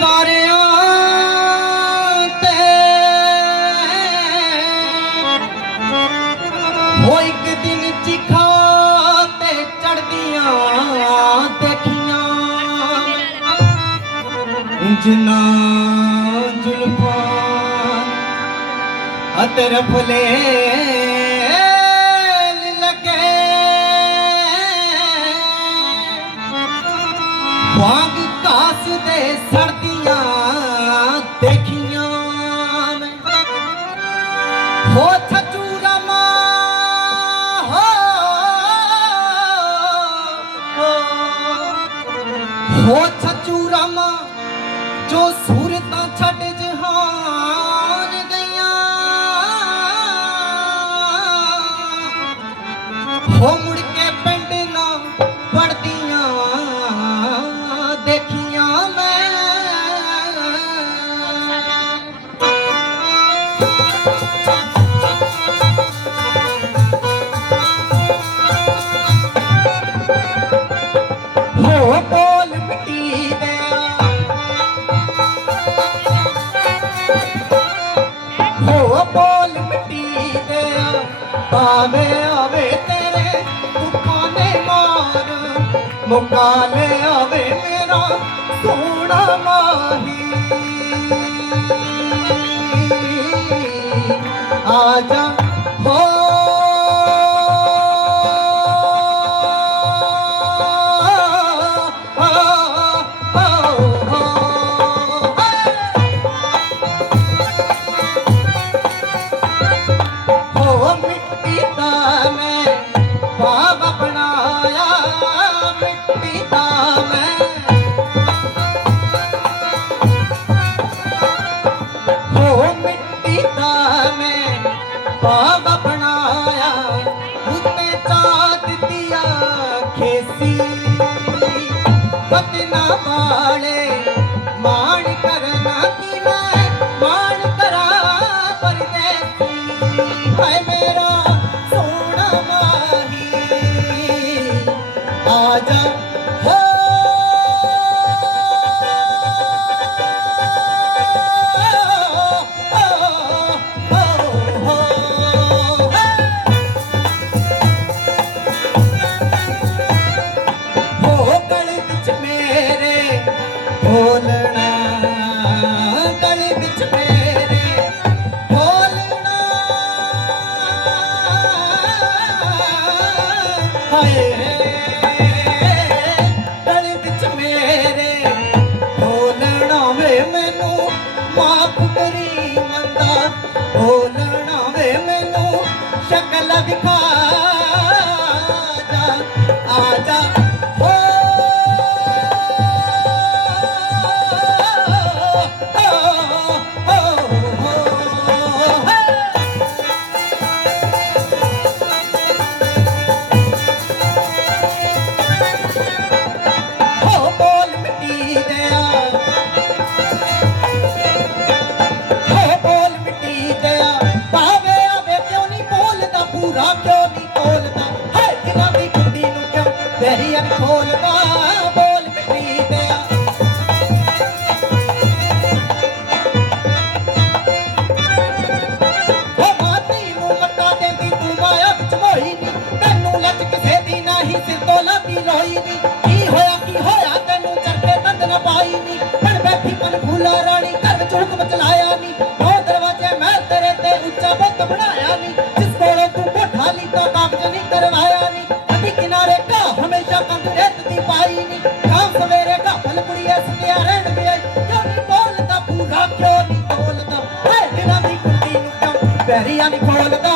ਵਾਰਿਆਂ ਤੇ। ਹੋ ਇੱਕ ਦਿਨ ਚਿਖਾ ਤੇ ਚੜਦੀਆਂ ਦੇਖੀਆਂ। ਜਿਨਾ ਜ਼ੁਲਫਾਂ ਅਤੇ ਰਫਲੇ ਹੋ ਛਚੂ ਰਮਾ, ਜੋ ਸੂਰਤਾਂ ਛੱਡ ਜਹਾਨ ਗਈਆਂ। ਹੋ ਮੁੜ ਕੇ ਪਿੰਡ ਨਾ ਪੜਦੀਆਂ ਦੇਖੀਆਂ ਮੈਂ। ਹੋ ਬੋਲ ਮਿੱਟੀ ਹੋ ਬੋਲ ਮਿੱਟੀ ਦੇ ਪਾਵੇ ਆਵੇ ਤੇਰੇ ਦੁੱਖਾਂ ਨੇ ਮਾਰ ਮੁਕਾਲੇ ਆਵੇ ਮੇਰਾ ਸੋਹਣਾ ਮਾਹੀ। ਆਜਾ ਹੋ பத்தினாபாளே மாணிக்கர நாத்தின மாணிக்கரா பரிதே. ஹை மேரா சோனா மாஹி ஆஜா ਬੋਲਣਾ ਗਲੀ ਵਿੱਚ ਮੇਰੇ ਬੋਲਣਾ ਹਾਏ। ਨਹੀਂ ਸਿਰ ਲੋਈ ਨੀ। ਕੀ ਹੋਇਆ ਕੀ ਹੋਇਆ, ਤੈਨੂੰ ਚਰਕੇ ਤੰਦ ਨਾ ਪਾਈ ਨੀ। ਬਣ ਬੈਠੀ ਪਨ ਫੂਲਾ ਰਾਣੀ, ਘਰ ਵਿੱਚ ਹੁਕਮ ਚਲਾਇਆ ਨੀ। ਦੋ ਦਰਵਾਜ਼ੇ ਮੈਂ ਤੇਰੇ ਤੇ ਉੱਚਾ ਬੁੱਤ ਬਣਾਇਆ ਨੀ। ਜਿਸ ਕੋਲੋਂ ਤੂੰ ਕੋਠਾ ਲੀਤਾ ਕਾਗਜ਼ ਨਹੀਂ ਕਰਵਾਇਆ ਨੀ। ਨਦੀ ਕਿਨਾਰੇ ਕਾ ਹਮੇਸ਼ਾ ਕੰਧ ਰੇਤ ਦੀ ਪਾਈ ਨੀ। ਸ਼ਾਮ ਸਵੇਰੇ ਕਾ ਫਲ ਕੁੜੀਏ ਸੁਤਿਆ ਰਹਿਣ ਵੀ। ਆਈ ਕਿਉਂ ਨੀ ਬੋਲਦਾ, ਪੂਰਾ ਕਿਉਂ ਨਹੀਂ ਬੋਲਦਾ? ਹੈ ਦਿਨਾਂ ਦੀ ਕੁੰਡੀ ਨੂੰ ਕਿਉਂ ਪੈਰੀਆਂ ਨਹੀਂ ਖੋਲਦਾ?